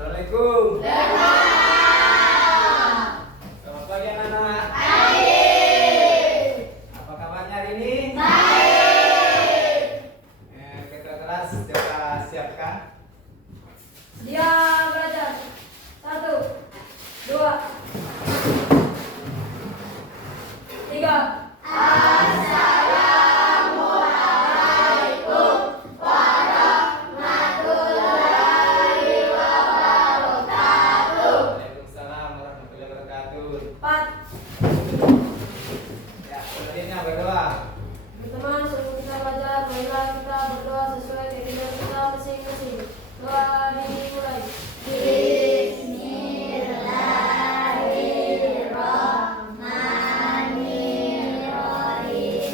Assalamualaikum. Waalaikumsalam. Selamat pagi anak-anak. Baik. Apa kabarnya hari ini? Baik. Kita kelas sudah siapkan? Dia belajar. 1, 2, 3. Assalamualaikum warahmatullahi wabarakatuh. Waalaikumsalam warahmatullahi wabarakatuh. 4. Ya, selanjutnya berdoa. Teman-teman, sebelum kita belajar, marilah kita berdoa sesuai keinginan kita masing-masing. Doa dimulai. Bismillahirrahmanirrahim.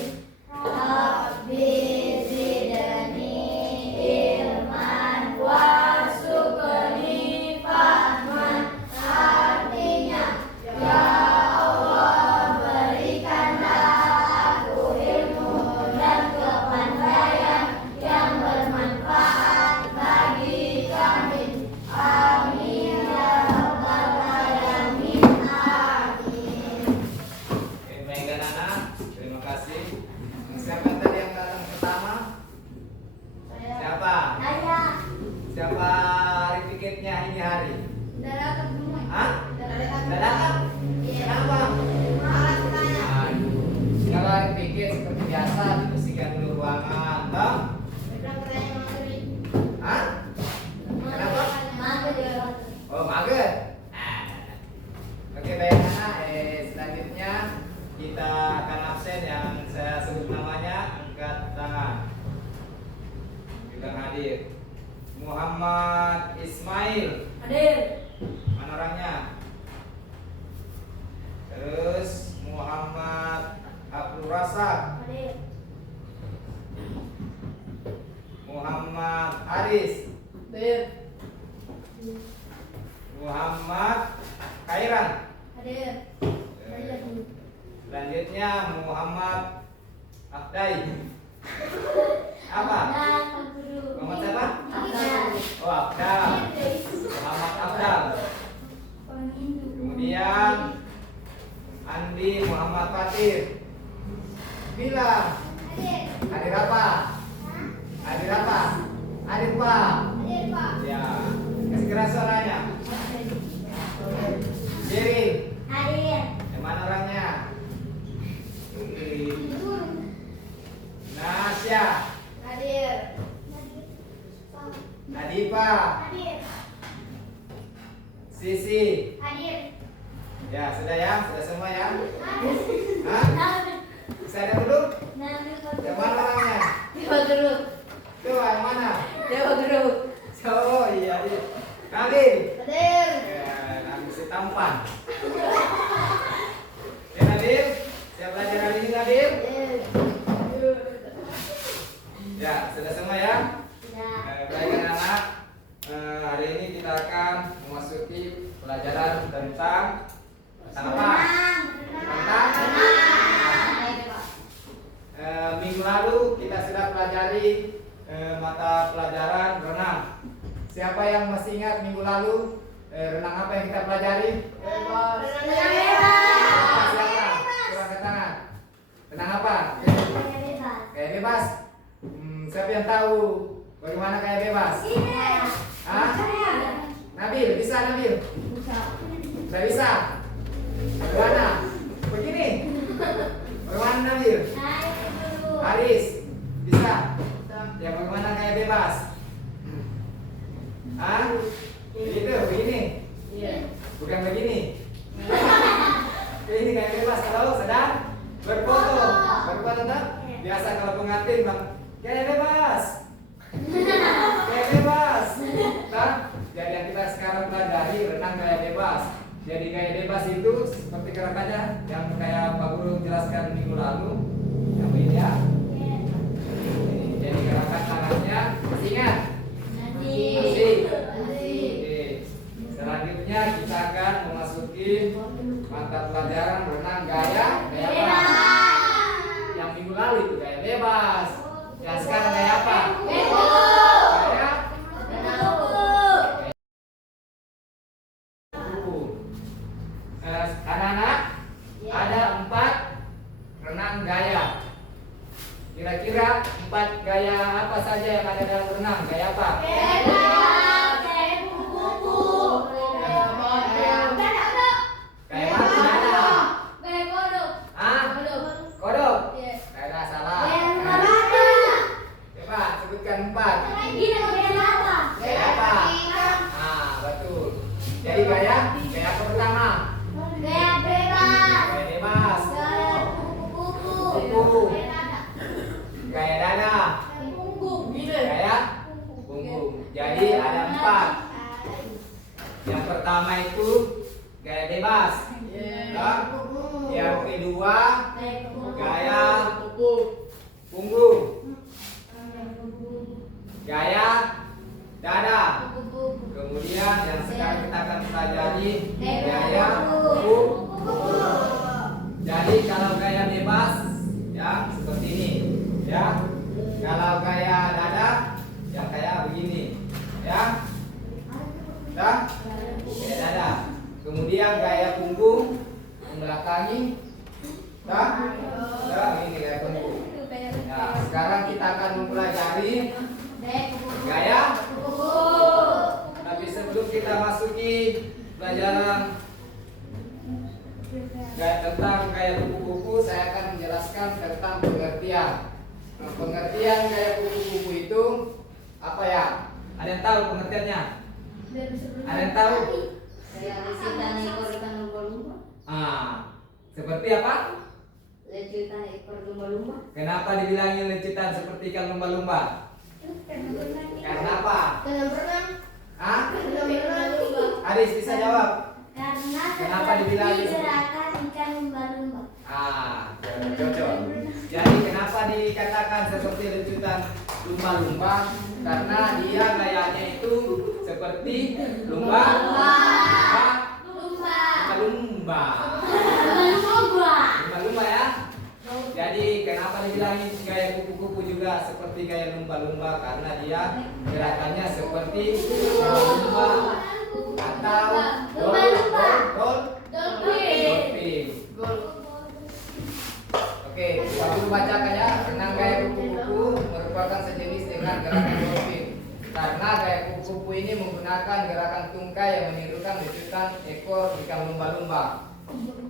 Rabbi zidni ilman warzuqni fahman. Artinya, ya Allah, berikanlah aku ilmu dan kepandaian yang bermanfaat bagi kami. Amin ya rabbal alamin. Amin. Oke, baik anak-anak. Terima kasih. Siapa tadi yang datang pertama? Siapa? Saya Siapa hari tiketnya ini hari? datang semua. Hah? Sudah datang? Iya. Kenapa? Malas saya. Aduh, kalau hari tiket seperti biasa dibersihkan dulu ruangan, toh? Bilang saya maghrib. Hah? Kenapa? Maghrib. Oh, mager. Oke, baik anak. Selanjutnya kita akan absen yang saya sebut namanya, angkat tangan. Bilang hadir. Muhammad Ismail. Hadir. Mana orangnya? Terus Muhammad Abdul Razak, Hadir. Muhammad Aris, Hadir. Muhammad Khairan. Hadir. Selanjutnya Muhammad Abdai. Apa? Muhammad siapa? Oh, Abdal. Muhammad Abdal. Kemudian Andi Muhammad Fatir. Bilang hadir apa? Hadir apa? Hadir Pak. Ya, kasih keras suaranya. Jeril, yang mana orangnya? Nasya, Nadifa, Sisi. Ya, sudah ya? Sudah semua ya? Hah? Bisa ada dulu? Yang mana orangnya? Tuh, yang mana? Oh iya, iya. Nabil. Ya, Nabil si tampan. Ya, Nabil. Siap belajar hari ini, Nabil? Ya, sudah semua ya? Baik anak-anak, hari ini kita akan memasuki pelajaran tentang apa? Tentang minggu lalu kita sudah pelajari mata pelajaran renang. Siapa yang masih ingat minggu lalu renang apa yang kita pelajari? Siapa? Coba angkat tangan. Renang apa? Kayak bebas. Siapa yang tahu bagaimana kayak bebas? Hah? Nabil, bisa Nabil? Tidak bisa? Bagaimana? Begini? Bagaimana Nabil? Haris, bisa? Ya bagaimana kayak bebas? Hah? Gitu, begini? Bukan begini? Ini kayak bebas kalau sedang berfoto. Berfoto tak? Biasa kalau pengantin bang, kayak bebas. Kayak bebas. Tak? Jadi yang kita sekarang pelajari renang kayak bebas. Jadi kayak bebas itu seperti gerakannya yang kayak Pak Guru jelaskan minggu lalu. Yang ini ya. Jadi gerakan tangannya masih ingat? Masih. Oke. Selanjutnya kita akan memasuki mata pelajaran renang gaya apa? Yang minggu lalu itu gaya bebas. Yang sekarang gaya apa? lihat. Yang pertama itu gaya bebas. Ya. Yang kedua gaya punggung. Gaya dada. Kemudian yang sekarang kita akan pelajari gaya kuku. Jadi kalau gaya bebas ya seperti ini ya. Kalau gaya dada yang kayak begini ya. Dah? Gaya dada. Kemudian gaya punggung membelakangi. Dah? Dah, ini gaya punggung. Nah, sekarang kita akan mempelajari gaya. Tapi sebelum kita masuki pelajaran tentang gaya kupu-kupu, saya akan menjelaskan tentang pengertian. Nah, pengertian gaya kupu-kupu itu apa ya? Ada yang tahu pengertiannya? Ada yang tahu? Lecutan ekor ikan lumba-lumba. Seperti apa? Lecutan ekor lumba-lumba. Kenapa dibilangin lecutan seperti ikan lumba-lumba? Karena apa? Hah? Aris bisa jawab. Karena Kenapa dibilangin? gerakan ikan lumba-lumba. Cocok. Jadi kenapa dikatakan seperti lecutan lumba-lumba? Karena dia gayanya itu seperti lumba. Lumba ya. Jadi kenapa dibilangin gaya kupu-kupu juga seperti gaya lumba-lumba? Karena dia gerakannya seperti lumba atau dolphin. Oke, kita dulu bacakan ya. Renang gaya kupu-kupu merupakan sejenis dengan gerakan dolphin. Karena gaya kupu-kupu ini menggunakan gerakan tungkai yang menirukan lecutan ekor ikan lumba-lumba.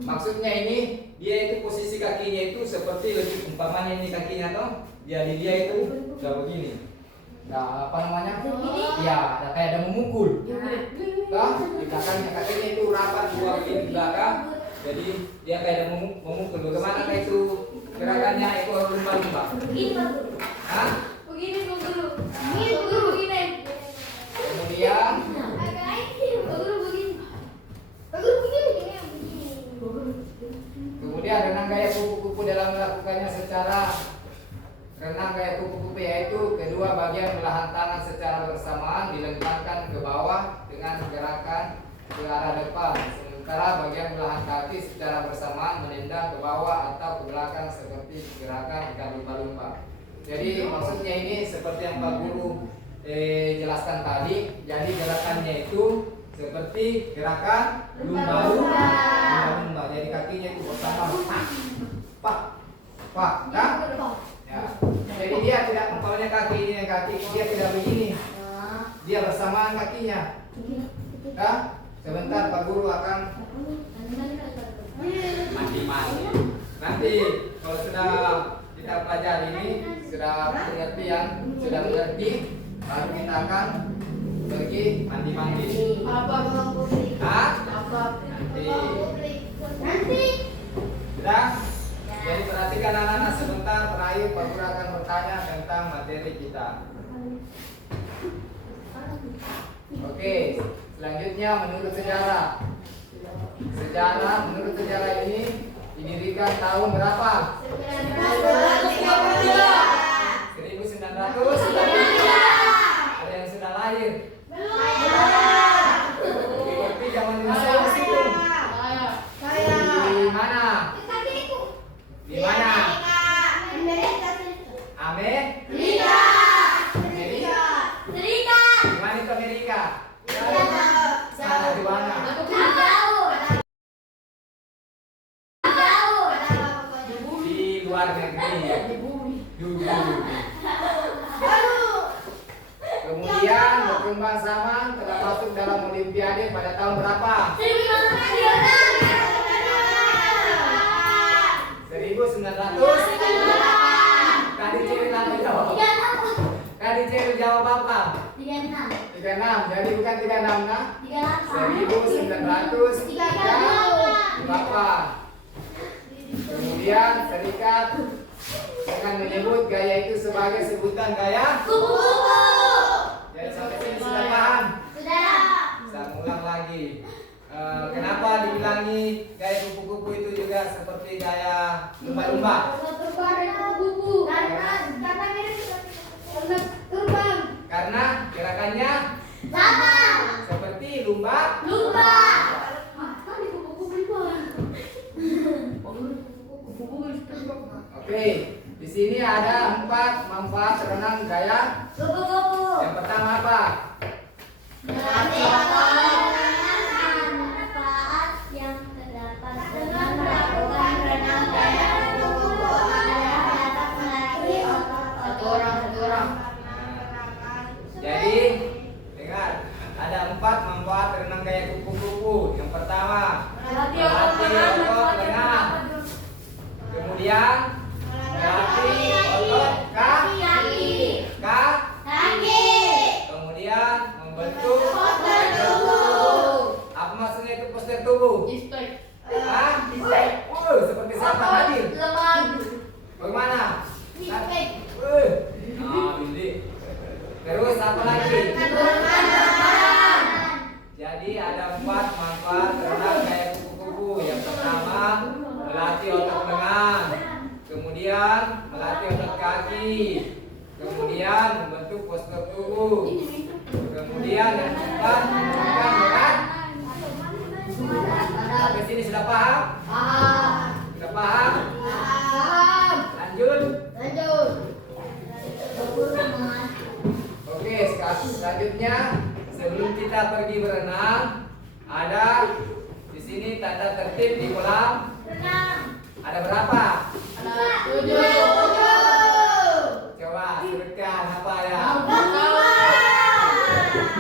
Maksudnya ini dia itu posisi kakinya itu seperti lecut, umpamanya ini kakinya toh, jadi dia itu udah begini. Nah, apa namanya? Ya, ada kayak ada memukul. Toh, di belakangnya kakinya itu rapat dua begini di belakang. Jadi dia kayak ada memukul. Bagaimana itu gerakannya ekor lumba-lumba? Hah? Kemudian renang gaya kupu-kupu dalam melakukannya secara renang gaya kupu-kupu yaitu kedua bagian belahan tangan secara bersamaan dilentangkan ke bawah dengan gerakan ke arah depan, sementara bagian belahan kaki secara bersamaan menendang ke bawah atau ke belakang seperti gerakan ikan lumba-lumba. Jadi maksudnya ini seperti yang Pak Guru jelaskan tadi. Jadi gerakannya itu seperti gerakan lumba-lumba. Jadi kakinya itu bersama pak, kan? Ya. Jadi dia tidak umpamanya kaki ini yang kaki dia tidak begini. Dia bersamaan kakinya. Nah, sebentar Pak Guru akan mandi. Nanti kalau sudah kita pelajari ini sudah pengertian, sudah mengerti, baru kita akan pergi mandi. Hah? Nanti. Sudah? Jadi perhatikan anak-anak sebentar, terakhir Pak Guru akan bertanya tentang materi kita. Oke, selanjutnya menurut sejarah. Menurut sejarah ini didirikan tahun berapa? 1900. Ada yang sudah lahir? Berarti zaman dinosaurus itu. Di mana? Di mana? Amerika. Di mana itu Amerika? Sana di mana? Di luar negeri. Dulu. Kemudian berkembang zaman telah masuk dalam Olimpiade pada tahun berapa? 1900. Tadi Ciri jawab. Tadi Ciri jawab apa? 36. Jadi bukan 36 nah? 1938. Kemudian serikat dengan menyebut gaya itu sebagai sebutan gaya. Jadi sampai sini sudah paham? seperti gaya lumba-lumba? Karena mirip terbang. Karena gerakannya Sama. seperti lumba. Oke, di sini ada 4 manfaat renang gaya. Kupu-kupu. Yang pertama apa? Melatih otot. Manfaat yang terdapat dengan melakukan renang gaya kupu-kupu adalah dapat melatih otot. Satu orang. Jadi, dengar, ada 4 manfaat renang gaya kupu-kupu. Yang pertama, melatih otot lengan. Kemudian, melatih otot kaki. Kemudian, membentuk postur tubuh. Apa maksudnya itu postur tubuh? Hah? Seperti siapa tadi? Bagaimana? Billy. Terus apa lagi? Jadi ada 4 manfaat renang gaya kupu-kupu. Yang pertama, melatih otot lengan. Kemudian, melatih otot kaki. Kemudian, membentuk postur tubuh. Kemudian yang keempat, menurunkan berat. Sampai sini sudah paham? Sudah paham? Lanjut. Oke, selanjutnya sebelum kita pergi berenang, ada di sini tanda tertib di kolam. Ada berapa? 7. Coba sebutkan apa ya?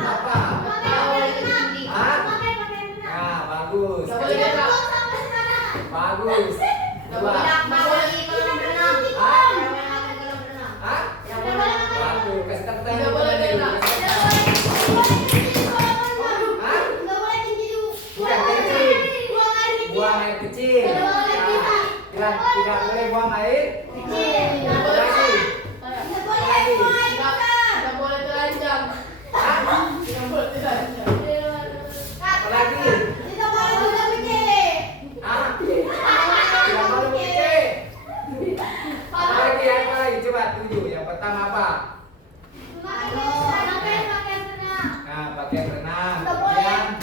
Apa? Hah? Nah, bagus. Bagus. Coba. Hah? Bagus. Kasih tepuk tangan. Tidak boleh berenang. Hah? Bukan kencing. Buang air kecil. Nah, tidak boleh buang air. Lagi. Tidak boleh telanjang. Hah? Tidak boleh telanjang. Apa lagi? Hah? Tidak boleh berkecil. Apa lagi? Coba 7. Yang pertama apa? Nah, pakaian renang. Kemudian,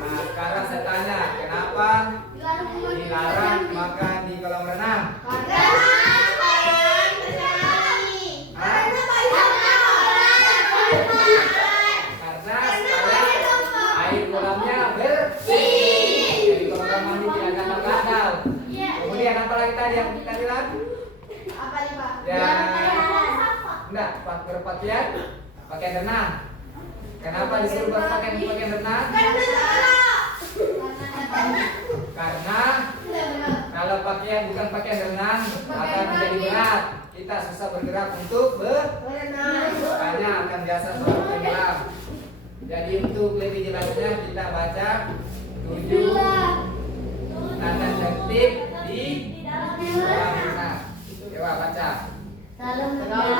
nah, sekarang saya tanya, kenapa dilarang makan di kolam renang? Karena sekarang air kolamnya bersih. Jadi kolam mandi tidak gatal-gatal. Kemudian apa lagi tadi yang kita bilang? Ya, enggak, berpakaian renang. Kenapa disuruh berpakaian renang? Karena kalau pakaian bukan pakaian renang akan menjadi berat. Kita susah bergerak untuk berenang. Makanya akan biasa selalu tenggelam. Jadi untuk lebih jelasnya kita baca 7 tanda tertib di kolam renang. Coba baca. Salam menjaga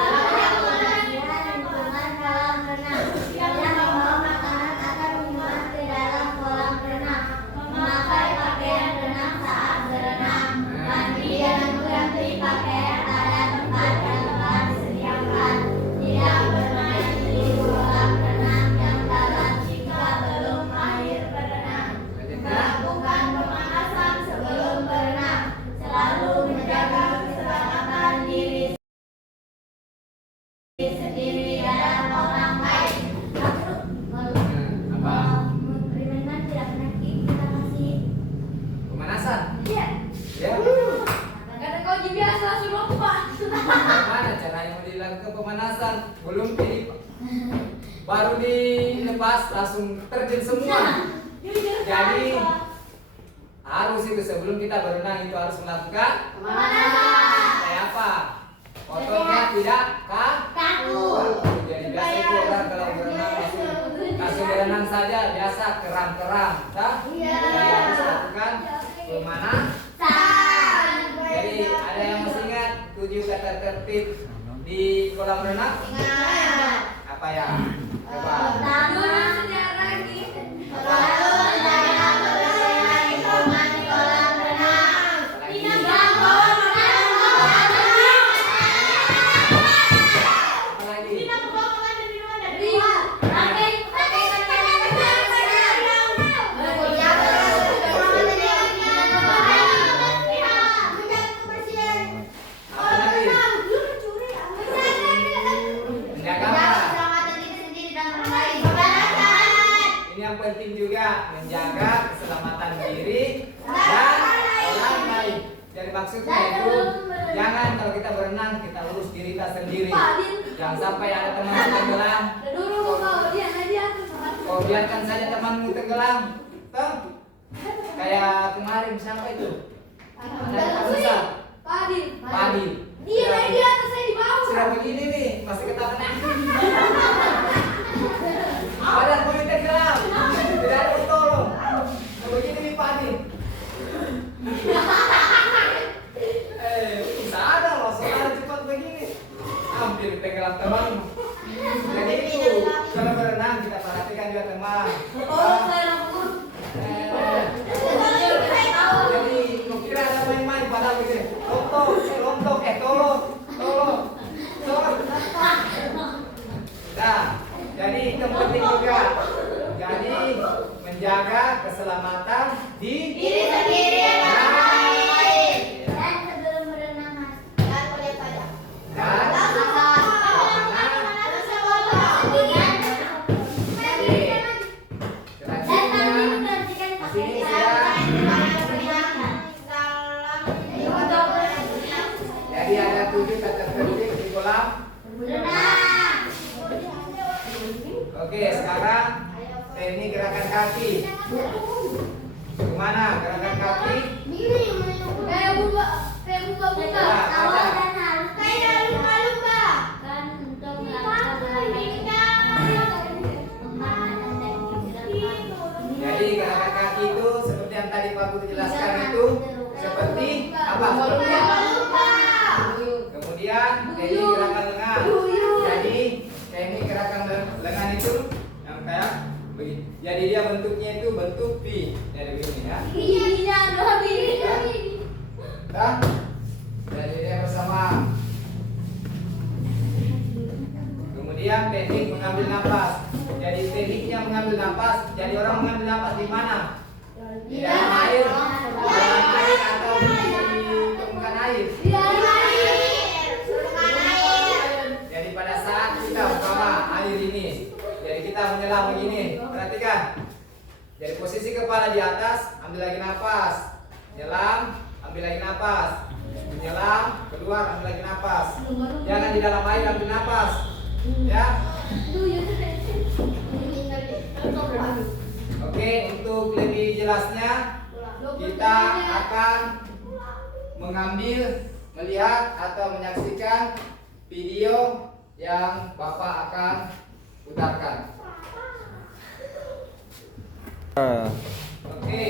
lingkungan kolam renang. Tidak membawa makanan atau minuman ke dalam kolam renang. Memakai pakaian renang saat berenang. Mandi dan mengganti pakaian pada tempat yang telah disediakan. Tidak bermain di kolam renang yang dalam jika belum mahir berenang. Melakukan pemanasan sebelum berenang. Selalu menjaga keselamatan diri sendiri dan orang lain. Apa? Berenang tidak penyakit, kita kasih. Pemanasan. Iya. Ya. Karena kau biasa langsung lupa. Bagaimana caranya mau dilakukan pemanasan? Belum baru dilepas langsung terjun semua. Jadi harus itu sebelum kita berenang itu harus melakukan kayak apa? Ototnya tidak Kaku. Jadi biasa itu orang kalau berenang langsung berenang saja biasa keram-keram, Iya. Jadi harus lakukan pemanasan. Jadi ada yang masih ingat 7 kata tertib tertib di kolam renang? Ingat. Apa ya? Coba. Pertama, sejarah nih. selalu jaga kebersihan lingkungan di kolam renang. Lagi. Dan kolam renang. Apa lagi? Apa lagi? Menjaga apa? Ini yang penting juga menjaga keselamatan diri dan orang lain. Jadi maksudnya itu jangan kalau kita berenang kita urus diri kita sendiri. Jangan sampai ada teman yang tenggelam. Kau biarkan saja temanmu tenggelam. Toh? Kayak kemarin siapa itu? Anak Musa. Padi. Sudah begini nih masih ketawa. Badan mau tenggelam. Tidak ada yang tolong. Begini nih Padi. Bisa ada loh, saudara cepat begini. Hampir tenggelam teman. Jadi itu kalau berenang kita perhatikan juga teman. Jadi kau kira ada main-main padahal begini. Lontok, tolong. Nah, jadi itu penting juga. Jadi menjaga keselamatan di Diri sendiri dan orang lain. Dan sebelum berenang Dan boleh saja. dan jadi ada 7 tata tertib di kolam. Oke, sekarang teknik gerakan kaki. Gimana gerakan kaki? Jadi gerakan kaki itu seperti yang tadi Pak Guru jelaskan itu seperti apa? Kemudian teknik gerakan lengan. Jadi teknik gerakan lengan itu yang kayak begini. Jadi dia bentuknya itu bentuk V. Jadi begini ya. Dah. Jadi dia bersama. Kemudian teknik mengambil napas. Jadi tekniknya mengambil napas. Jadi orang mengambil napas di mana? Di dalam air. Di dalam air atau di permukaan air. Jadi pada saat kita umpama air ini, jadi kita menyelam begini. Perhatikan. Jadi posisi kepala di atas, ambil lagi napas. Nyelam, ambil lagi napas. Menyelam, keluar, ambil lagi napas. Jangan di dalam air ambil napas. Ya. Oke, untuk lebih jelasnya kita akan mengambil, melihat atau menyaksikan video yang Bapak akan putarkan. Oke,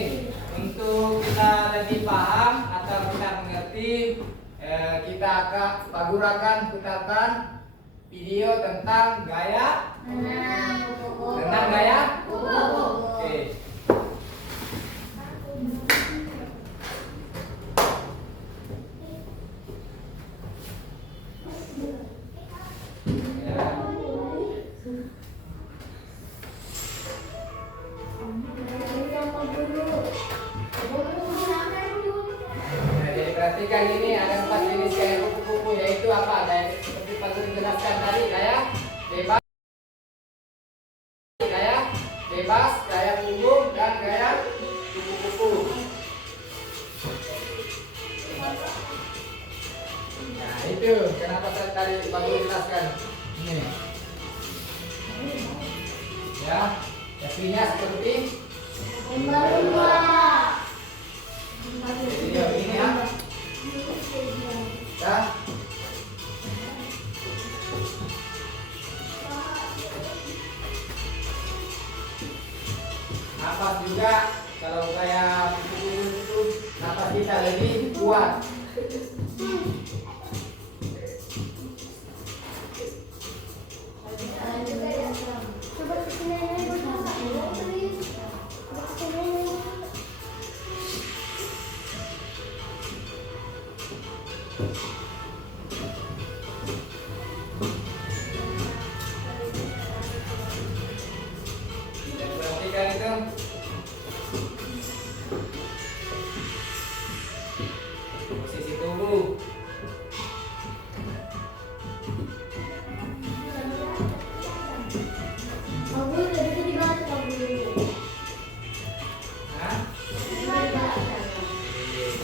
untuk kita lebih paham atau kita mengerti, kita akan Pak Guru akan putarkan video tentang gaya renang gaya. Oke. Ya. Nah, jadi perhatikan ini ada 4 jenis gaya kupu-kupu, yaitu apa? Gaya seperti Pak Guru jelaskan tadi, gaya bebas, gaya punggung, dan gaya kupu-kupu. Nah itu kenapa tadi Pak Guru jelaskan ini. Ya, kakinya seperti jadi dia begini ya. Ya. Napas juga kalau kayak itu napas kita lebih kuat. Dan perhatikan itu. Posisi tubuh. Aku tadi dibaca kamu. Hah?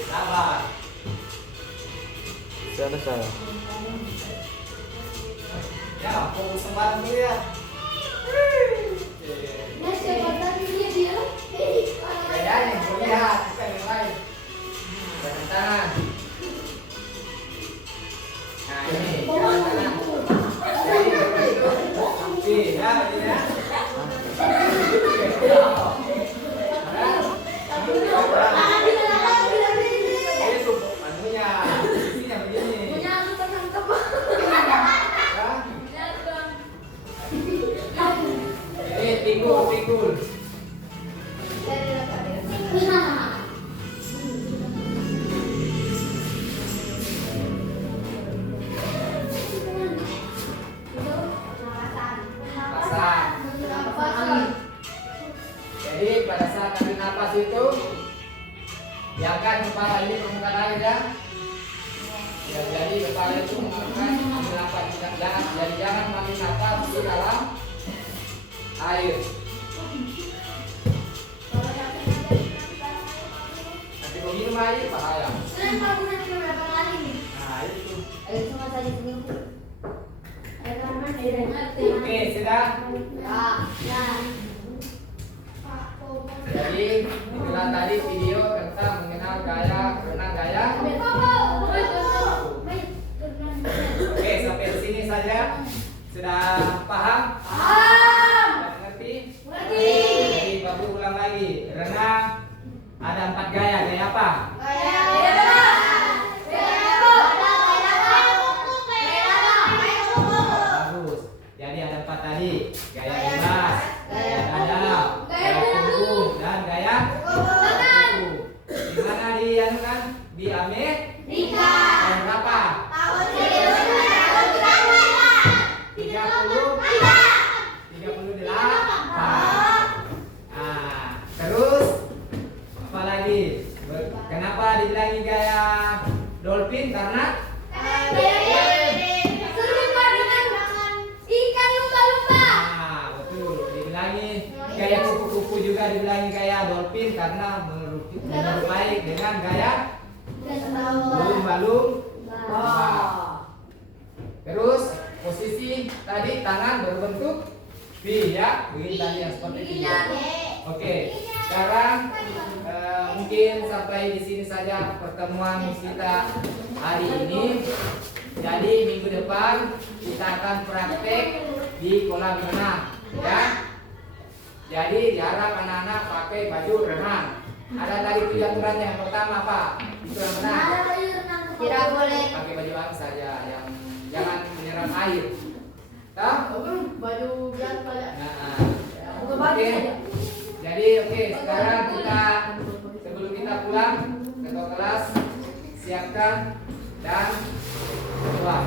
Sabar. Sana sana. Ya, fokus sembarang dulu ya. Nah, siapa tadi dia? Kayaknya gue lihat, bukan yang lain. Tangan tangan. Nah ini, tangan tangan. Oke, ya ini ya. Itu anunya, posisinya begini. Punya aku teman-teman. Ya. Ini pikul, pikul. Pasang. Jadi pada saat tarik nafas itu, biarkan kepala ini permukaan air ya. Ya, jadi kepala itu mengeluarkan ambil nafas, jangan mengambil nafas di dalam air. Nanti kalau minum air bahaya. Nah itu. Oke, sudah. Jadi itulah tadi video tentang mengenal gaya renang gaya. Oke, sampai di sini saja. Sudah paham? Sudah mengerti? Jadi baru ulang lagi. Renang ada 4 gaya. Gaya apa? Bagus. Jadi ada 4 tadi. Gaya bebas, gaya dadap, gaya punggung, dan gaya kuku. Di mana dianukan? Di Amerika. Tahun berapa? 38. Terus apa lagi? Kenapa dibilangi gaya dolphin? Karena betul, dibilangi gaya kupu-kupu juga dibilangi gaya dolphin karena menyerupai dengan gaya lumba-lumba. Terus posisi tadi tangan berbentuk V ya, begini tadi yang seperti ini. Oke, sekarang mungkin sampai di sini saja pertemuan kita hari ini. Jadi minggu depan kita akan praktek di kolam renang, ya. Jadi diharap anak-anak pakai baju renang. Ada tadi 7 aturan yang pertama Pak, itu yang benar. Tidak boleh. Pakai baju apa saja, yang jangan menyerap air. Tahu? Baju biasa ya. Nah, Bukan baju oke. saja. Jadi oke, sekarang kita sebelum kita pulang ke kelas siapkan dan doa.